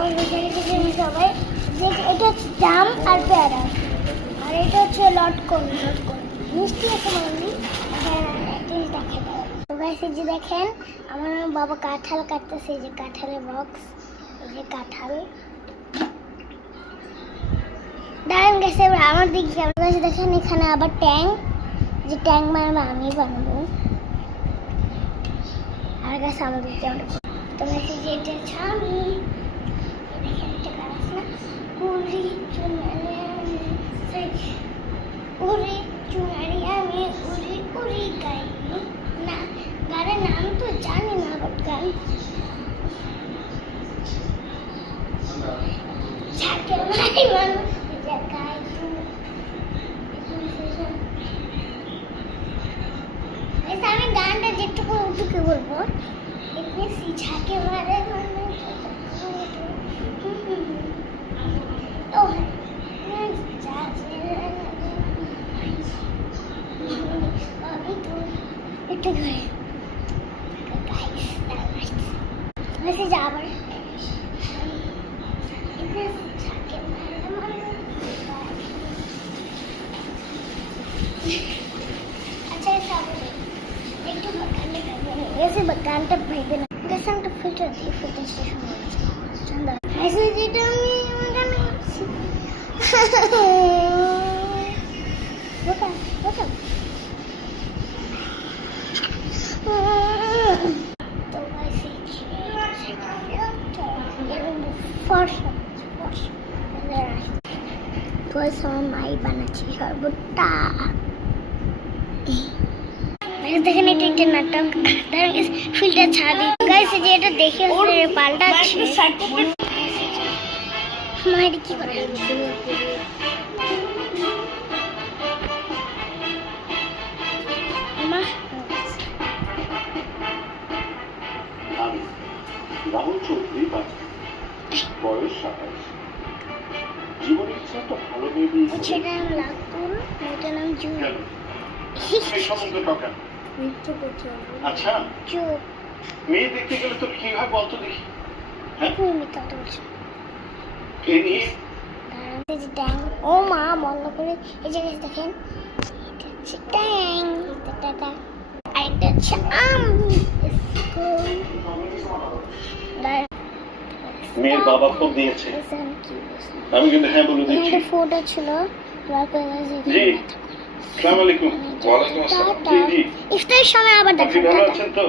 সবাই যে এটা হচ্ছে জাম আর পেয়ারা, আর এটা হচ্ছে লটকন। মিষ্টি আছে মানে দেখাই দাও। তো গাইস এই যে দেখেন আমার বাবা কাঁঠাল কাটতেছে, এই যে কাঁঠালের বক্স, এই যে কাঁঠাল। দাঁড়ান গেছে এবার আমার দিকে কেমন গেছে দেখেন, এখানে আবার ট্যাং, যে ট্যাং মানে আমি বানাবো। আর গেছে আমার দিকে কেমন তো গেছে যে এটা ছামি দেখেন, একটা গাছ না উড়ি চুনারি উড়ি চুনারি আমি উড়ি উড়ি গাই না, গানের নাম তো জানি না বাট গান ছাকে মাই মানুষ আমি গানটা যেটুকু ওটুকু বলবো, এখানে ঝাঁকে মারে আবার ऐसे गानটা ভাইবে না গেছে, একটা ফিল্টার দিয়ে ফিল্টারটা সুন্দর সুন্দর ऐसे যেটা আমি গান ওটা ওটা তো ऐसे ফর্সা ফর্সা তো আমার মাই বানাচ্ছি সর্বটা। দেখেন এটা একটা নাটক, ফিল্টার ছাড়া দিই গাইস, যে এটা দেখে পাল্টাচ্ছে মায়ের কি করে মা রাহুল চৌধুরী, বয়স 27, জীবনের ইচ্ছা একটা ভালো মেয়ে দিয়ে সেটা নাম লাকুল, এটা নাম জুই। আচ্ছা চুপ, মেয়ে দেখতে গেলে তো কি হয় বলতো দেখি। তুমি মিথ্যা কথা বলছো। ও মা বন্ধ করে এই জায়গায় দেখেন, এটা হচ্ছে ট্যাং, আর এটা হচ্ছে আম। মেয়ের বাবা ফোন দিয়েছে, আমি কিন্তু হ্যাঁ বলে দিচ্ছি। ফটো ছিল জি, আসসালামু আলাইকুম। ওয়ালাইকুম আসসালাম। জি জি, ইফতারের সময় আবার দেখা। ভালো আছেন তো?